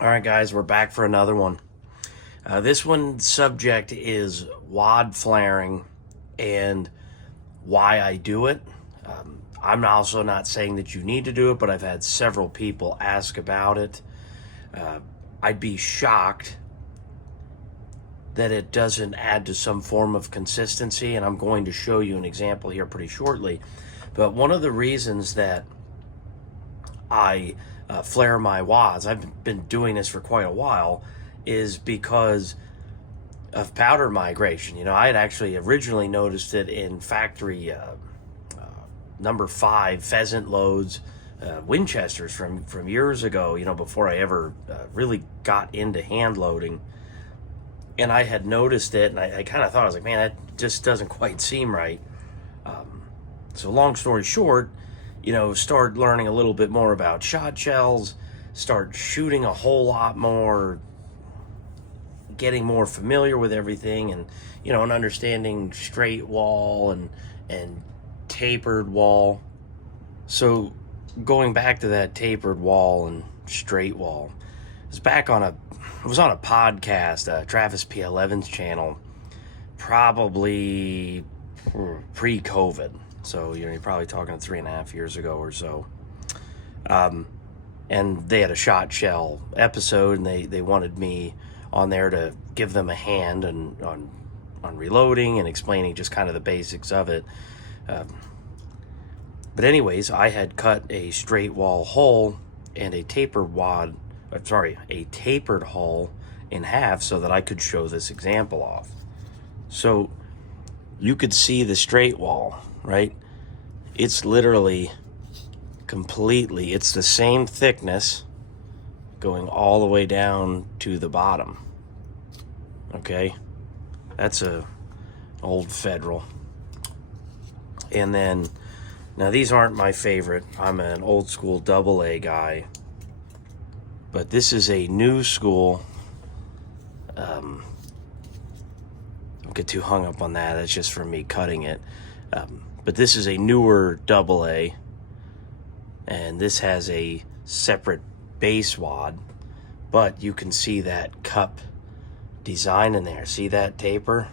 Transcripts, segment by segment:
All right, guys, we're back for another one. This one subject is wad flaring and why I do it. I'm also not saying that you need to do it, but I've had several people ask about it. I'd be shocked that it doesn't add to some form of consistency, and I'm going to show you an example here pretty shortly. But one of the reasons that I flare my wads, I've been doing this for quite a while, is because of powder migration. You know, I had actually originally noticed it in factory number 5 pheasant loads, Winchesters from years ago, you know, before I ever really got into hand loading. And I had noticed it, and I kind of thought, I was like, man, that just doesn't quite seem right. So long story short, you know, start learning a little bit more about shot shells, start shooting a whole lot more, getting more familiar with everything, and you know, and understanding straight wall and tapered wall. So going back to that tapered wall and straight wall, I was on a podcast, Travis P11's channel, probably pre-COVID. So you know, you're probably talking 3.5 years ago or so. And they had a shot shell episode, and they wanted me on there to give them a hand and on reloading and explaining just kind of the basics of it. But anyways, I had cut a straight wall hole and a tapered hole in half so that I could show this example off. So you could see the straight wall, right? It's literally completely, it's the same thickness going all the way down to the bottom. Okay, that's a old Federal. And then, now these aren't my favorite. I'm an old school AA guy, but this is a new school. Don't get too hung up on that. That's just for me cutting it. But this is a newer AA, and this has a separate base wad, but you can see that cup design in there. See that taper?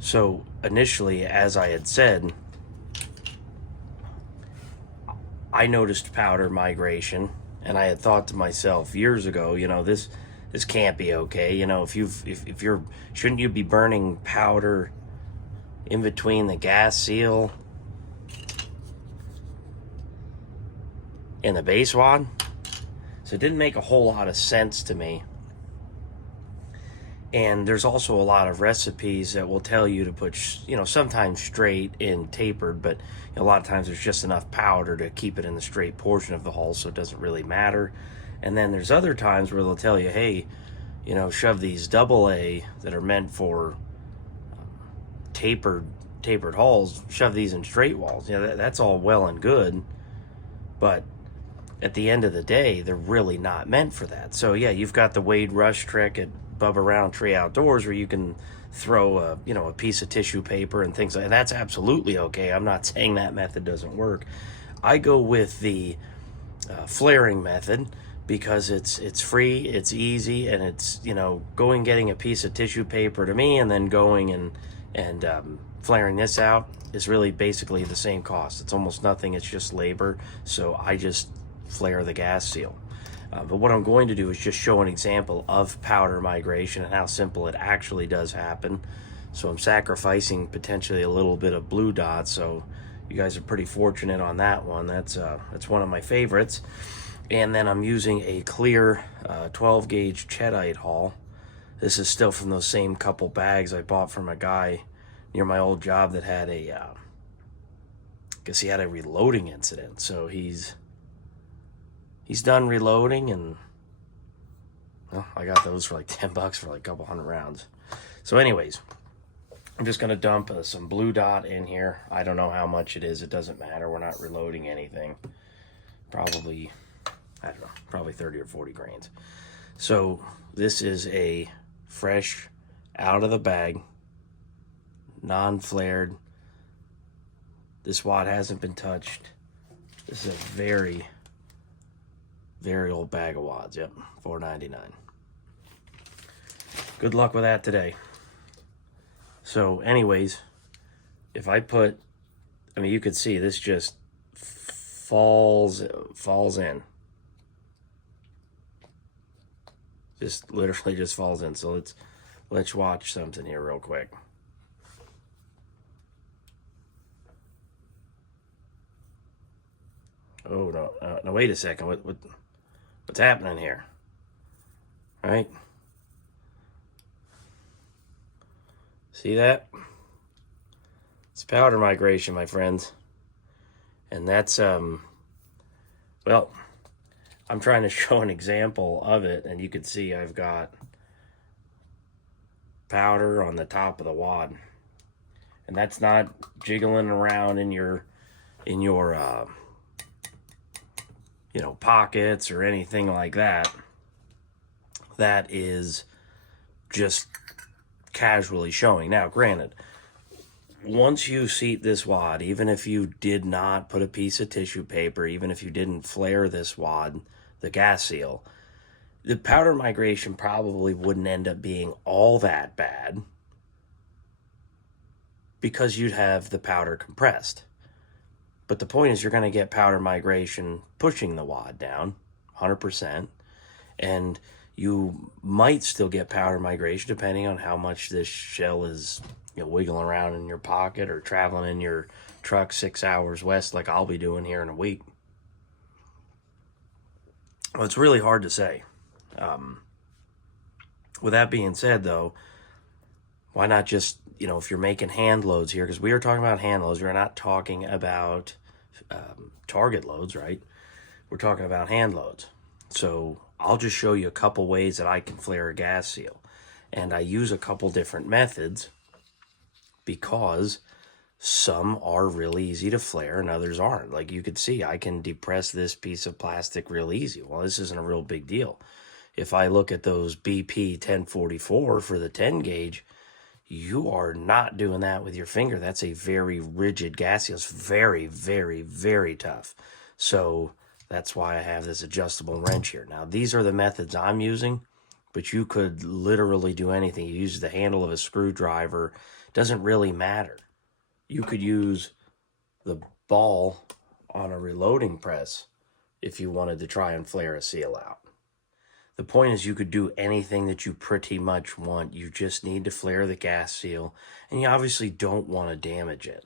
So initially, as I had said, I noticed powder migration, and I had thought to myself years ago, you know, this can't be okay. You know, if you're, shouldn't you be burning powder in between the gas seal and the base wad? So it didn't make a whole lot of sense to me. And there's also a lot of recipes that will tell you to put, you know, sometimes straight and tapered, but a lot of times there's just enough powder to keep it in the straight portion of the hull, so it doesn't really matter. And then there's other times where they'll tell you, hey, you know, shove these AA that are meant for tapered hulls, shove these in straight walls. You know, that's all well and good, but at the end of the day, they're really not meant for that. So yeah, you've got the Wade Rush trick at Bubba Roundtree Outdoors where you can throw a piece of tissue paper and things like that. That's absolutely okay. I'm not saying that method doesn't work. I go with the flaring method because it's free, it's easy, and it's, you know, getting a piece of tissue paper to me and then going and flaring this out is really basically the same cost. It's almost nothing. It's just labor. So I just flare the gas seal. But what I'm going to do is just show an example of powder migration and how simple it actually does happen. So I'm sacrificing potentially a little bit of blue dots. So you guys are pretty fortunate on that one. That's one of my favorites. And then I'm using a clear 12 gauge Cheddite hull. This is still from those same couple bags I bought from a guy near my old job that had I guess he had a reloading incident. So he's done reloading, and well, I got those for like $10 for like a couple hundred rounds. So anyways, I'm just gonna dump some blue dot in here. I don't know how much it is. It doesn't matter. We're not reloading anything. Probably, I don't know, probably 30 or 40 grains. So this is a fresh, out of the bag, non-flared. This wad hasn't been touched. This is a very Very old bag of wads. Yep, $4.99. Good luck with that today. So, anyways, if I put, I mean, you could see this just falls in. Just literally just falls in. So let's watch something here real quick. Oh no! Wait a second. What's happening here? Right? See that? It's powder migration, my friends, and that's well, I'm trying to show an example of it, and you can see I've got powder on the top of the wad, and that's not jiggling around in your pockets or anything like that. That is just casually showing. Now, granted, once you seat this wad, even if you did not put a piece of tissue paper, even if you didn't flare this wad, the gas seal, the powder migration probably wouldn't end up being all that bad because you'd have the powder compressed. But the point is you're going to get powder migration pushing the wad down 100%, and you might still get powder migration depending on how much this shell is wiggling around in your pocket or traveling in your truck 6 hours west like I'll be doing here in a week. Well, it's really hard to say. With that being said, though, why not just, if you're making hand loads here, because we are talking about hand loads, we're not talking about target loads, right? We're talking about hand loads. So I'll just show you a couple ways that I can flare a gas seal. And I use a couple different methods because some are really easy to flare and others aren't. Like you could see, I can depress this piece of plastic real easy. Well, this isn't a real big deal. If I look at those BP 1044 for the 10 gauge, you are not doing that with your finger. That's a very rigid gas seal. It's very, very, very tough. So that's why I have this adjustable wrench here. Now, these are the methods I'm using, but you could literally do anything. You use the handle of a screwdriver. It doesn't really matter. You could use the ball on a reloading press if you wanted to try and flare a seal out. The point is you could do anything that you pretty much want. You just need to flare the gas seal, and you obviously don't want to damage it.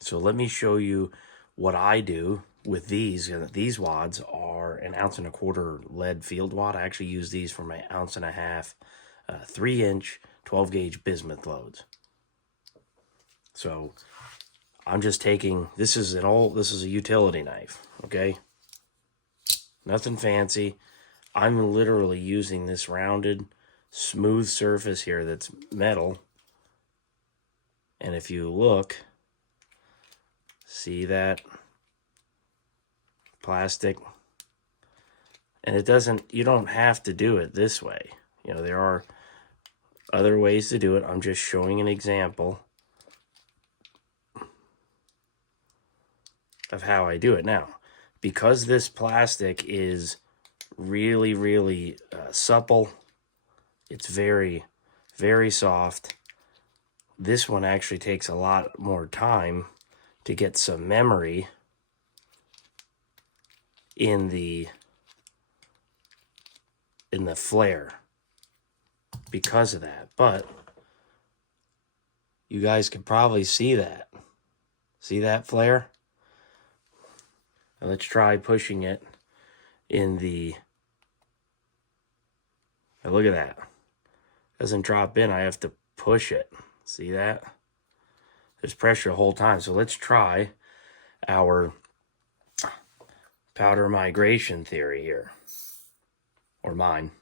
So let me show you what I do with these. These wads are 1.25 ounce lead field wad. I actually use these for my 1.5 ounce 3-inch 12 gauge bismuth loads. So I'm just taking, this is a utility knife, okay? Nothing fancy. I'm literally using this rounded, smooth surface here that's metal. And if you look, see that plastic? And it doesn't, you don't have to do it this way. There are other ways to do it. I'm just showing an example of how I do it. Now, because this plastic is really, really supple, it's very, very soft. This one actually takes a lot more time to get some memory in the flare because of that. But you guys can probably see that. See that flare? Now let's try pushing it in the, now look at that. Doesn't drop in, I have to push it. See that? There's pressure the whole time. So let's try our powder migration theory here. Or mine.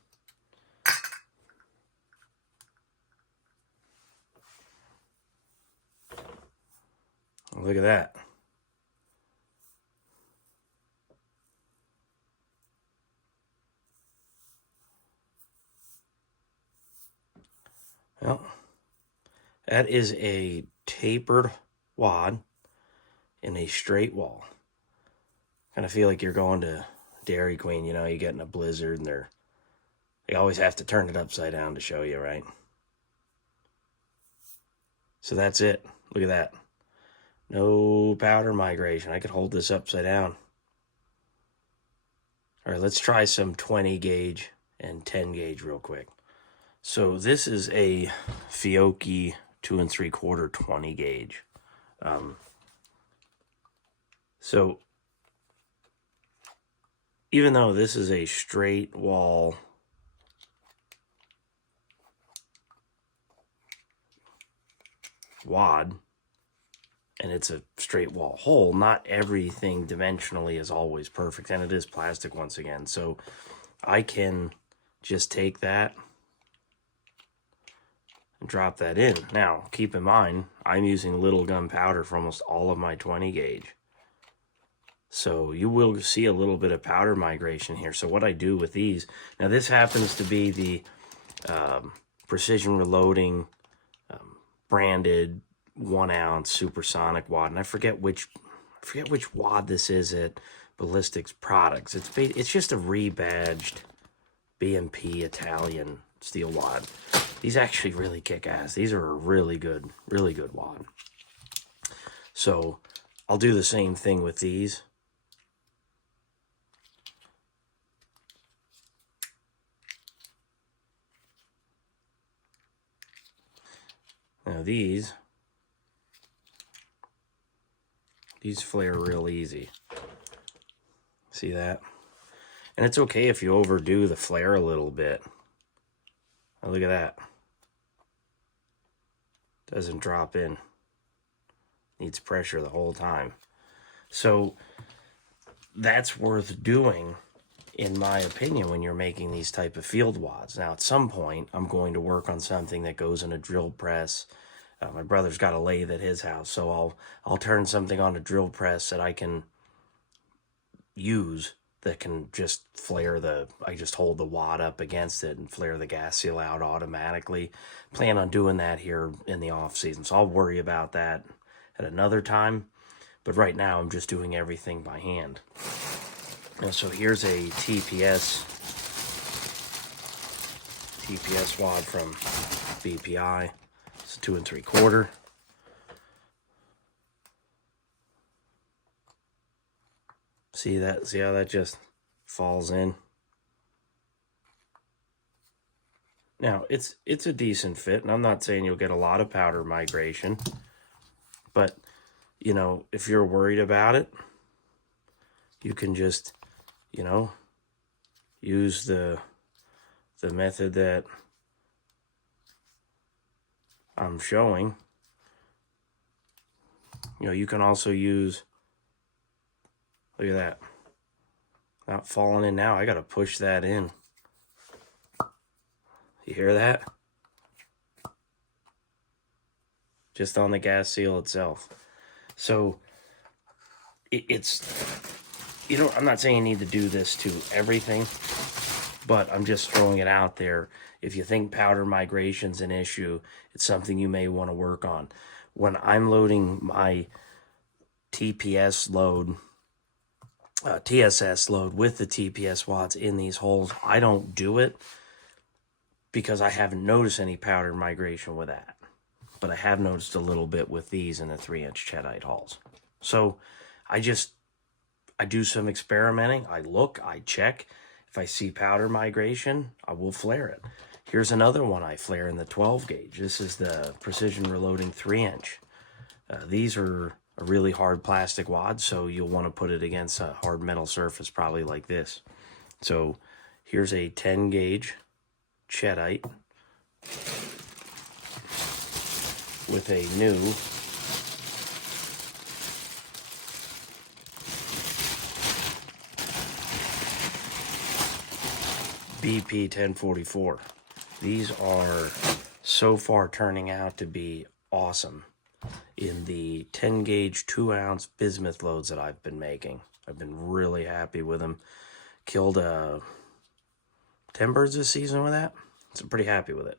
Look at that. Well, that is a tapered wad in a straight wall. Kind of feel like you're going to Dairy Queen, you know, you get in a blizzard and they always have to turn it upside down to show you, right? So that's it. Look at that. No powder migration. I could hold this upside down. All right, let's try some 20 gauge and 10 gauge real quick. So this is a Fiocchi 2 3/4 20 gauge. So even though this is a straight wall wad and it's a straight wall hole, not everything dimensionally is always perfect, and it is plastic once again. So I can just take that and drop that in. Now, keep in mind, I'm using little gunpowder for almost all of my 20 gauge. So you will see a little bit of powder migration here. So what I do with these, now this happens to be the Precision Reloading branded 1 ounce supersonic wad, and I forget which wad this is at Ballistics Products. It's just a rebadged BMP Italian steel wad. These actually really kick ass. These are a really good wad. So I'll do the same thing with these. Now these flare real easy. See that? And it's okay if you overdo the flare a little bit. Now look at that. Doesn't drop in. Needs pressure the whole time. So that's worth doing, in my opinion, when you're making these type of field wads. Now at some point I'm going to work on something that goes in a drill press. My brother's got a lathe at his house, so I'll turn something on a drill press that I can use that can just flare I just hold the wad up against it and flare the gas seal out automatically. Plan on doing that here in the off season, so I'll worry about that at another time. But right now I'm just doing everything by hand. And so here's a TPS wad from BPI. It's 2 3/4. See that? See how that just falls in? Now, it's a decent fit, and I'm not saying you'll get a lot of powder migration, but, you know, if you're worried about it, you can just, you know, use the method that I'm showing. You know, you can also use, look at that, not falling in now. I got to push that in. You hear that? Just on the gas seal itself. So it's, you know, I'm not saying you need to do this to everything, but I'm just throwing it out there. If you think powder migration's an issue, it's something you may want to work on. When I'm loading my TSS load with the TPS wads in these holes, I don't do it because I haven't noticed any powder migration with that. But I have noticed a little bit with these in the 3-inch Cheddite hulls. So I do some experimenting. I look, I check. If I see powder migration, I will flare it. Here's another one I flare in the 12 gauge. This is the Precision Reloading 3-inch. These are a really hard plastic wad, so you'll want to put it against a hard metal surface, probably like this. So here's a 10 gauge Cheddite with a new BP 1044. These are so far turning out to be awesome in the 10 gauge 2 ounce bismuth loads that I've been making. I've been really happy with them. Killed 10 birds this season with that, so I'm pretty happy with it.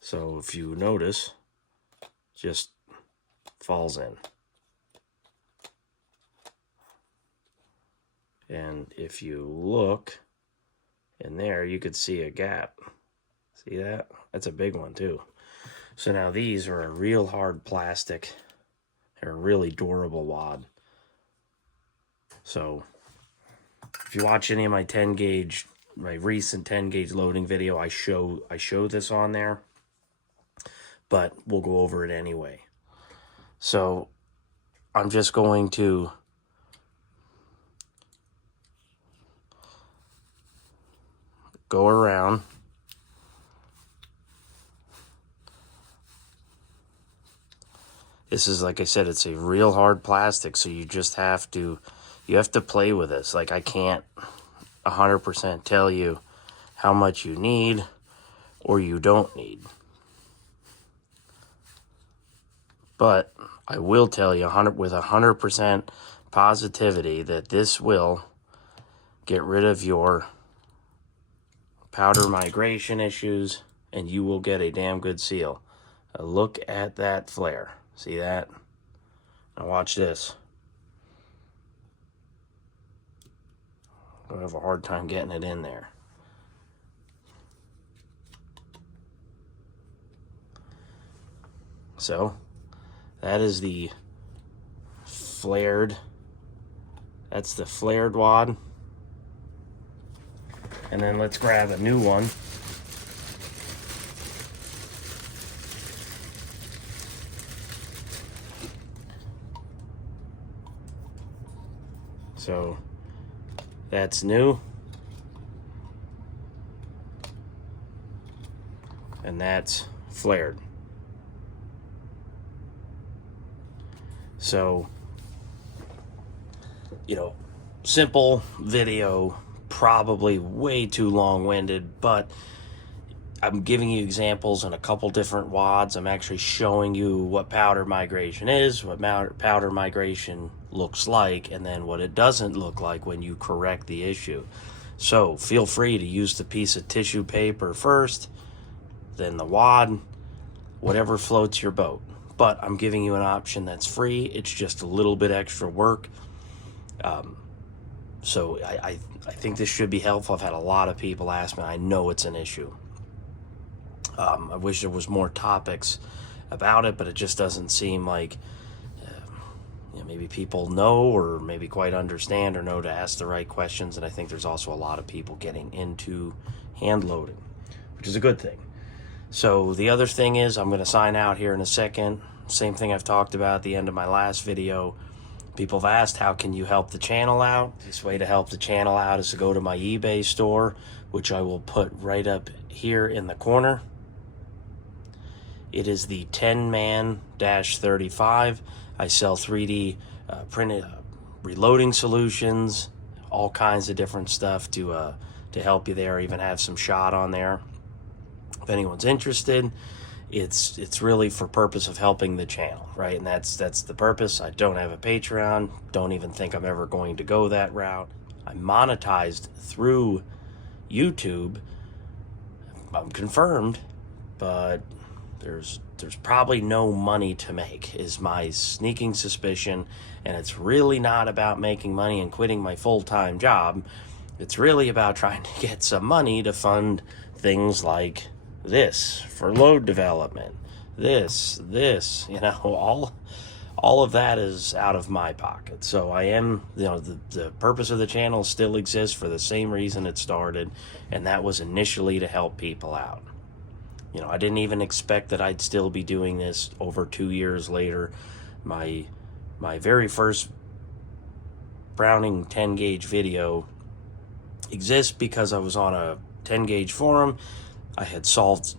So if you notice, just falls in. And if you look in there, you could see a gap. See that? That's a big one too. So now these are a real hard plastic. They're a really durable wad. So if you watch any of my 10 gauge, my recent 10 gauge loading video, I show this on there, but we'll go over it anyway. So I'm just going to go around. This is, like I said, it's a real hard plastic, so you just have to play with this. Like, I can't 100% tell you how much you need or you don't need. But I will tell you with 100% positivity that this will get rid of your powder migration issues, and you will get a damn good seal. Look at that flare. See that? Now watch this. I have a hard time getting it in there. So that is the flared. That's the flared wad. And then let's grab a new one. So that's new. And that's flared. So, you know, simple video, probably way too long-winded, but I'm giving you examples in a couple different wads. I'm actually showing you what powder migration is, what powder migration looks like, and then what it doesn't look like when you correct the issue. So feel free to use the piece of tissue paper first, then the wad, whatever floats your boat. But I'm giving you an option that's free. It's just a little bit extra work. So I think this should be helpful. I've had a lot of people ask me. I know it's an issue. I wish there was more topics about it, but it just doesn't seem like maybe people know or maybe quite understand or know to ask the right questions. And I think there's also a lot of people getting into hand loading, which is a good thing. So the other thing is, I'm going to sign out here in a second. Same thing I've talked about at the end of my last video. People have asked, how can you help the channel out? This way to help the channel out is to go to my eBay store, which I will put right up here in the corner. It is the 10man-35. I sell 3D printed reloading solutions, all kinds of different stuff to help you there. I even have some shot on there. If anyone's interested, it's really for purpose of helping the channel, right? And that's the purpose. I don't have a Patreon. Don't even think I'm ever going to go that route. I'm monetized through YouTube. I'm confirmed, but there's probably no money to make, is my sneaking suspicion. And it's really not about making money and quitting my full-time job. It's really about trying to get some money to fund things like this for load development, this, you know, all of that is out of my pocket. So I am, you know, the purpose of the channel still exists for the same reason it started, and that was initially to help people out. You know, I didn't even expect that I'd still be doing this over 2 years later. My very first Browning 10 gauge video exists because I was on a 10 gauge forum. I had solved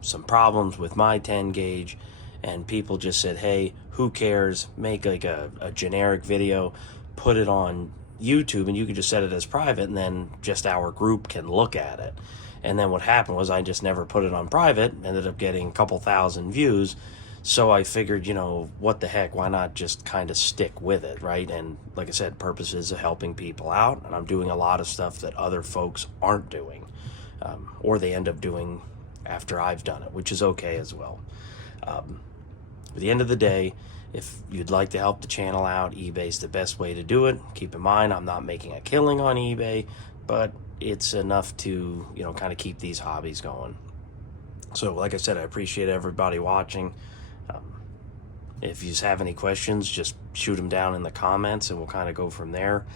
some problems with my 10 gauge, and people just said, hey, who cares? Make like a generic video, put it on YouTube, and you can just set it as private, and then just our group can look at it. And then what happened was I just never put it on private, ended up getting a couple thousand views. So I figured, you know, what the heck, why not just kind of stick with it, right? And like I said, purposes of helping people out, and I'm doing a lot of stuff that other folks aren't doing, or they end up doing after I've done it, which is okay as well. At the end of the day, If you'd like to help the channel out, eBay's the best way to do it. Keep in mind, I'm not making a killing on eBay, but it's enough to, you know, kind of keep these hobbies going. So like I said, I appreciate everybody watching. If you have any questions, just shoot them down in the comments and we'll kind of go from there.